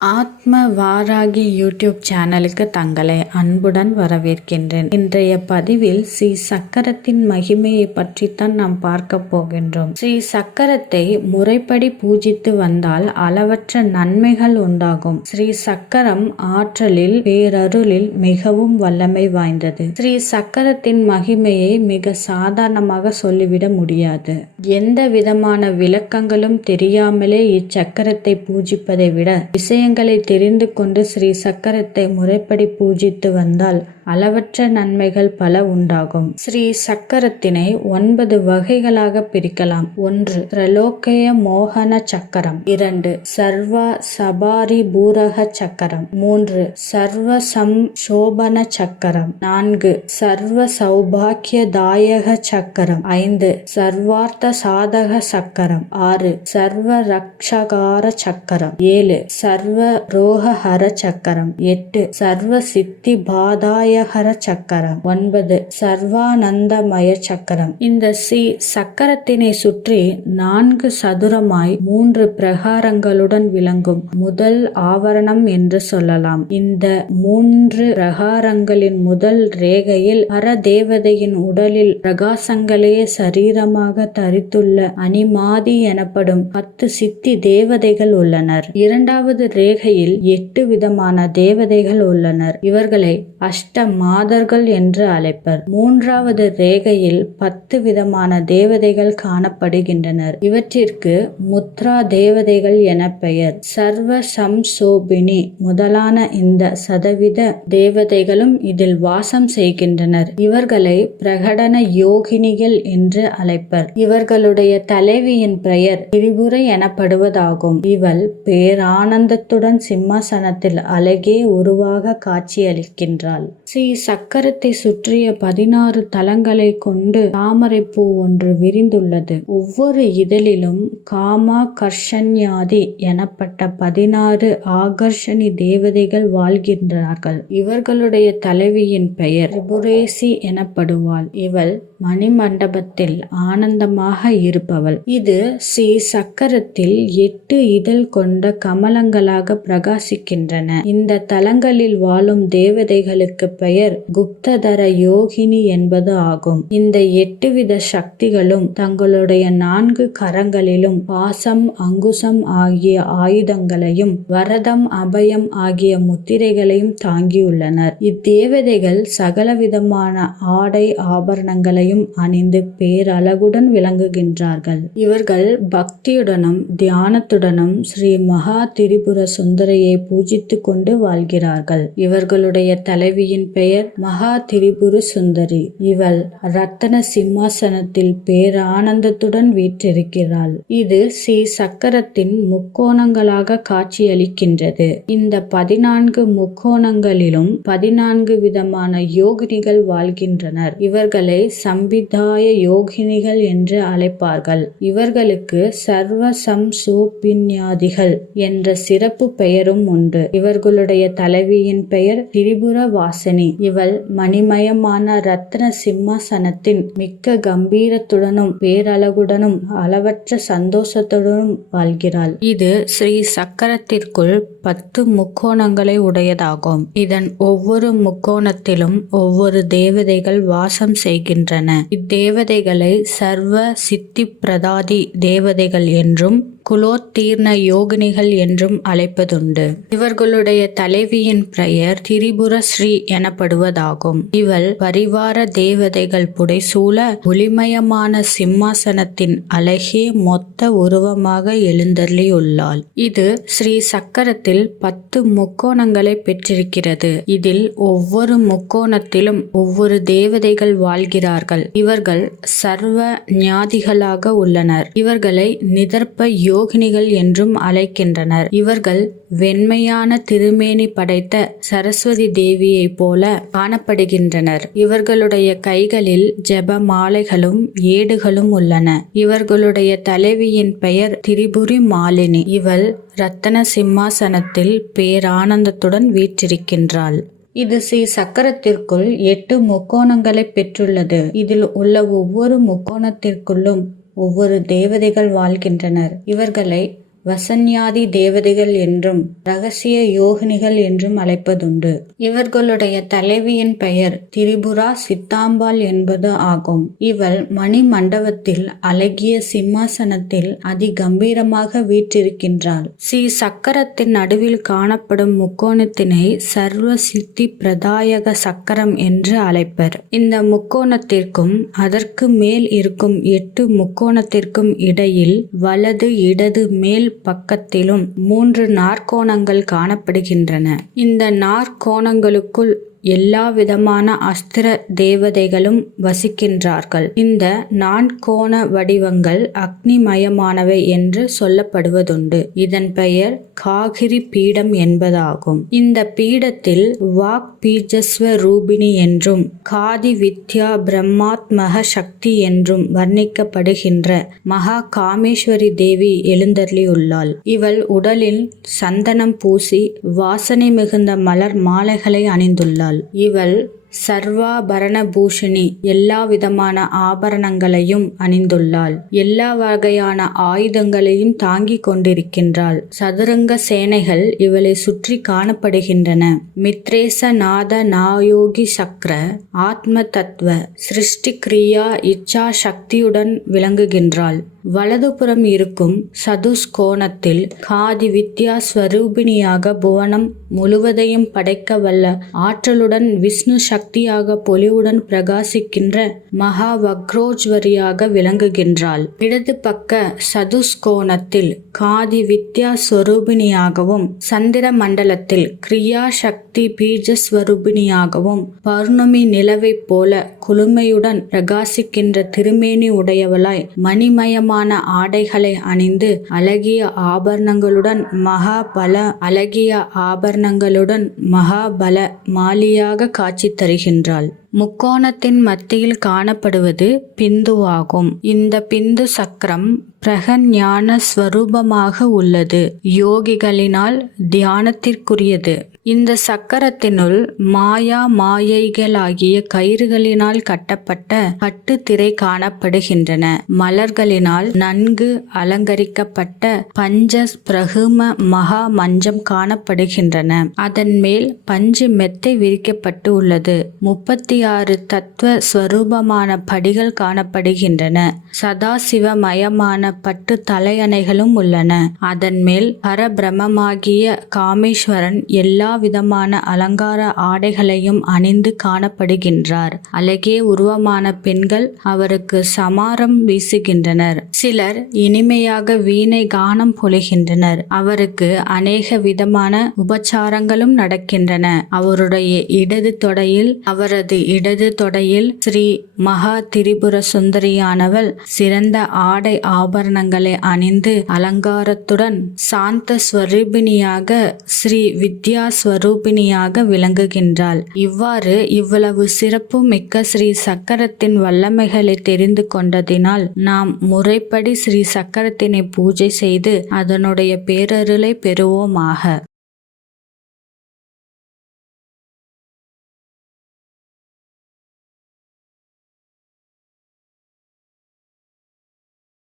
A ஆத்ம Varahi YouTube சேனலுக்கு தங்களை அன்புடன் வரவேற்கின்றேன். இன்றைய பதிவில் ஸ்ரீ சக்கரத்தின் மகிமையை பற்றித்தான் நாம் பார்க்க போகின்றோம். ஸ்ரீ சக்கரத்தை முறைப்படி பூஜித்து வந்தால் அளவற்ற நன்மைகள் உண்டாகும். ஸ்ரீ சக்கரம் ஆற்றலில் பேரருளில் மிகவும் வல்லமை வாய்ந்தது. ஸ்ரீ சக்கரத்தின் மகிமையை மிக சாதாரணமாக சொல்லிவிட முடியாது. எந்த விதமான விளக்கங்களும் தெரியாமலே இச்சக்கரத்தை பூஜிப்பதை விட விஷயங்களை தெரிந்து கொண்டு ஸ்ரீ சக்கரத்தை முறைப்படி பூஜித்து வந்தால் அளவற்ற நன்மைகள் பல உண்டாகும். ஸ்ரீ சக்கரத்தினை ஒன்பது வகைகளாக பிரிக்கலாம். ஒன்று திரலோக்கய மோகன சக்கரம். இரண்டு சர்வ சபாரி பூரக சக்கரம். மூன்று சர்வ சம் சோபன சக்கரம். நான்கு சர்வ சௌபாக்கிய தாயக சக்கரம். ஐந்து சர்வார்த்த சாதக சக்கரம். ஆறு சர்வ ரக்ஷகார சக்கரம். ஏழு சர்வ ரோகஹர சக்கரம். எட்டு சர்வ சித்தி பாதாய மங்களகர சக்கரம். ஒன்பது சர்வானந்தமய சக்கரம். இந்த சி சக்கரத்தினை சுற்றி நான்கு சதுரமாய் மூன்று பிரகாரங்களுடன் விளங்கும் முதல் ஆவரணம் என்று சொல்லலாம். இந்த மூன்று பிரகாரங்களின் முதல் ரேகையில் அற தேவதையின் உடலில் பிரகாசங்களையே சரீரமாக தரித்துள்ள அனிமாதி எனப்படும் பத்து சித்தி தேவதைகள் உள்ளனர். இரண்டாவது ரேகையில் எட்டு விதமான தேவதைகள் உள்ளனர். இவர்களை அஷ்ட மாதர்கள் என்று அழைப்பர். மூன்றாவது ரேகையில் பத்து விதமான தேவதைகள் காணப்படுகின்றனர். இவற்றிற்கு முத்ரா தேவதைகள் என பெயர். சர்வ சம்சோபினி முதலான இந்த சதவீத தேவதைகளும் இதில் வாசம் செய்கின்றனர். இவர்களை பிரகடன யோகினிகள் என்று அழைப்பர். இவர்களுடைய தலைவியின் பெயர் திரிபுரை எனப்படுவதாகும். இவள் பேரானந்தத்துடன் சிம்மாசனத்தில் அழகே உருவாக காட்சியளிக்கின்றாள். ஸ்ரீ சக்கரத்தை சுற்றிய பதினாறு தலங்களை கொண்டு தாமரை பூ ஒன்று விரிந்துள்ளது. ஒவ்வொரு இதழிலும் காமா கர்ஷன்யாதி எனப்பட்ட பதினாறு ஆகர்ஷணி தேவதைகள் வாழ்கின்றார்கள். இவர்களுடைய தலைவியின் பெயர் புரேசி எனப்படுவாள். இவள் மணிமண்டபத்தில் ஆனந்தமாக இருப்பவள். இது ஸ்ரீ சக்கரத்தில் எட்டு இதழ் கொண்ட கமலங்களாக பிரகாசிக்கின்றன. இந்த தலங்களில் வாழும் தேவதைகளுக்கு பெயர் குப்ததர யோகினி என்பது ஆகும். இந்த எட்டு வித சக்திகளும் தங்களுடைய நான்கு கரங்களிலும் பாசம் அங்குசம் ஆகிய ஆயுதங்களையும் வரதம் அபயம் ஆகிய முத்திரைகளையும் தாங்கியுள்ளனர். இத்தேவதைகள் சகலவிதமான ஆடை ஆபரணங்களை ஆடைகளையும் அணிந்து பேரழகுடன் விளங்குகின்றார்கள். இவர்கள் பக்தியுடனும் தியானத்துடனும் ஸ்ரீ மகா திரிபுர சுந்தரையை பூஜித்து கொண்டு வாழ்கிறார்கள். இவர்களுடைய தலைவியின் பெயர் மகா திரிபுர சுந்தரி. இவள் ரத்தன சிம்மாசனத்தில் பேரானந்தத்துடன் வீற்றிருக்கிறாள். இது ஸ்ரீ சக்கரத்தின் முக்கோணங்களாக காட்சியளிக்கின்றது. இந்த பதினான்கு முக்கோணங்களிலும் பதினான்கு விதமான யோகினிகள் வாழ்கின்றனர். இவர்களை சம் சம்பிதாய யோகினிகள் என்று அழைப்பார்கள். இவர்களுக்கு சர்வ சம்சோபின்யாதிகள் என்ற சிறப்பு பெயரும் உண்டு. இவர்களுடைய தலைவியின் பெயர் திரிபுர வாசனி இவள் மணிமயமான ரத்ன சிம்மாசனத்தின் மிக்க கம்பீரத்துடனும் பேரழகுடனும் அளவற்ற சந்தோஷத்துடனும் வாழ்கிறாள். இது ஸ்ரீ சக்கரத்திற்குள் பத்து முக்கோணங்களை உடையதாகும். இதன் ஒவ்வொரு முக்கோணத்திலும் ஒவ்வொரு தேவதைகள் வாசம் செய்கின்றன. இத்தேவதைகளை சர்வ சித்தி பிரதாதி தேவதைகள் என்றும் குலோத்தீர்ண யோகினிகள் என்றும் அழைப்பதுண்டு. இவர்களுடைய தலைவியின் பெயர் திரிபுர ஸ்ரீ எனப்படுவதாகும். இவள் பரிவார தேவதைகள் புடைசூழ ஒளிமயமான சிம்மாசனத்தின் அழகே மொத்த உருவமாக எழுந்தள்ளியுள்ளாள் இது ஸ்ரீ சக்கரத்தில் பத்து முக்கோணங்களை பெற்றிருக்கிறது. இதில் ஒவ்வொரு முக்கோணத்திலும் ஒவ்வொரு தேவதைகள் வாழ்கிறார்கள். இவர்கள் சர்வ ஞாதிகளாக உள்ளனர். இவர்களை நிதர்ப்ப யோ யோகினிகள் என்றும் அழைக்கின்றனர். இவர்கள் வெண்மையான திருமேனி படைத்த சரஸ்வதி தேவியைப் போல காணப்படுகின்றனர். இவர்களுடைய கைகளில் ஜெப மாலைகளும் ஏடுகளும் உள்ளன. இவர்களுடைய தலைவியின் பெயர் திரிபுரி மாலினி இவள் ரத்தன சிம்மாசனத்தில் பேரானந்தத்துடன் வீற்றிருக்கின்றாள். இது ஸ்ரீ சக்கரத்திற்குள் எட்டு முக்கோணங்களை பெற்றுள்ளது. இதில் உள்ள ஒவ்வொரு முக்கோணத்திற்குள்ளும் ஒவ்வொரு தேவதைகள் வாழ்கின்றனர். இவர்களை வசன்யாதி தேவதைகள் என்றும் ரகசிய யோகினிகள் என்றும் அழைப்பதுண்டு. இவர்களுடைய தலைவியின் பெயர் திரிபுரா சித்தாம்பாள் என்பது ஆகும். இவள் மணி மண்டபத்தில் அழகிய சிம்மாசனத்தில் அதிகம்பீரமாக வீற்றிருக்கின்றாள். ஸ்ரீ சக்கரத்தின் நடுவில் காணப்படும் முக்கோணத்தினை சர்வ சித்தி பிரதாயக சக்கரம் என்று அழைப்பர். இந்த முக்கோணத்திற்கும் அதற்கு மேல் இருக்கும் எட்டு முக்கோணத்திற்கும் இடையில் வலது இடது மேல் பக்கத்திலும் மூன்று நாற்கோணங்கள் காணப்படுகின்றன. இந்த நாற்கோணங்களுக்குள் எல்லா விதமான அஸ்திர தேவதைகளும் வசிக்கின்றார்கள். இந்த நான்கோண வடிவங்கள் அக்னிமயமானவை என்று சொல்லப்படுவதுண்டு. இதன் பெயர் காகிரி பீடம் என்பதாகும். இந்த பீடத்தில் வாக் பீஜஸ்வ ரூபிணி என்றும் காதி வித்யா பிரம்மாத்மக சக்தி என்றும் வர்ணிக்கப்படுகின்ற மகா காமேஸ்வரி தேவி எழுந்தருளியுள்ளாள். இவள் உடலில் சந்தனம் பூசி வாசனை மிகுந்த மலர் மாலைகளை அணிந்துள்ளாள். இவள் சர்வாபரண பூஷணி எல்லா விதமான ஆபரணங்களையும் அணிந்துள்ளாள். எல்லா வகையான ஆயுதங்களையும் தாங்கிக் கொண்டிருக்கின்றாள். சதுரங்க சேனைகள் இவளை சுற்றி காணப்படுகின்றன. மித்ரேச நாத நாயோகி சக்ர ஆத்ம தத்துவ சிருஷ்டி கிரியா இச்சா சக்தியுடன் விளங்குகின்றாள். வலதுபுறம் இருக்கும் சதுஸ்கோணத்தில் காதி வித்யா ஸ்வரூபிணியாக புவனம் முழுவதையும் படைக்க வல்ல ஆற்றலுடன் விஷ்ணு சக்தியாக பொலிவுடன் பிரகாசிக்கின்ற மகா வக்ரோஜ்வரியாக விளங்குகின்றாள். இடது பக்க சதுஸ்கோணத்தில் காதி வித்யா ஸ்வரூபிணியாகவும் சந்திர மண்டலத்தில் கிரியா சக்தி பீஜஸ்வரூபிணியாகவும் பௌர்ணமி நிலவைப் போல குளுமையுடன் பிரகாசிக்கின்ற திருமேனி உடையவளாய் மணிமயமான ஆடைகளை அணிந்து அழகிய ஆபரணங்களுடன் மகா பல அழகிய ஆபரணங்களுடன் மகாபல மாலியாக காட்சி தருகின்றாள். முக்கோணத்தின் மத்தியில் காணப்படுவது பிந்துவாகும். இந்த பிந்து சக்கரம் பிரகஞான ஸ்வரூபமாக உள்ளது. யோகிகளினால் தியானத்திற்குரியது. இந்த சக்கரத்தினுள் மாயா மாயைகளாகிய கயிறுகளினால் கட்டப்பட்ட கட்டுத்திரை காணப்படுகின்றன. மலர்களினால் நன்கு அலங்கரிக்கப்பட்ட பஞ்ச பிரகும மகா மஞ்சம் காணப்படுகின்றன. அதன் மேல் பஞ்சு மெத்தை விரிக்கப்பட்டு உள்ளது முப்பத்தி ஆறு தத்துவ ஸ்வரூபமான படிகள் காணப்படுகின்றன. சதாசிவமயமான பட்டு தலையணைகளும் உள்ளன. அதன் மேல் பரபிரமமாகிய காமேஸ்வரன் எல்லா விதமான அலங்கார ஆடைகளையும் அணிந்து காணப்படுகின்றார். அழகே உருவமான பெண்கள் அவருக்கு சமாரம் வீசுகின்றனர். சிலர் இனிமையாக வீணை கானம் பொழிகின்றனர். அவருக்கு அநேக விதமான உபச்சாரங்களும் நடக்கின்றன. அவருடைய இடது தொடையில் அவரது இடது தொடையில் ஸ்ரீ மகா திரிபுர சுந்தரியானவள் சிறந்த ஆடை ஆபரணங்களை அணிந்து அலங்காரத்துடன் சாந்த ஸ்வரூபிணியாக ஸ்ரீ வித்யா ஸ்வரூபிணியாக விளங்குகின்றாள். இவ்வாறு இவ்வளவு சிறப்பு மிக்க ஸ்ரீ சக்கரத்தின் வல்லமைகளை தெரிந்து கொண்டதினால் நாம் முறைப்படி ஸ்ரீ சக்கரத்தினை பூஜை செய்து அதனுடைய பேரருளை பெறுவோமாக.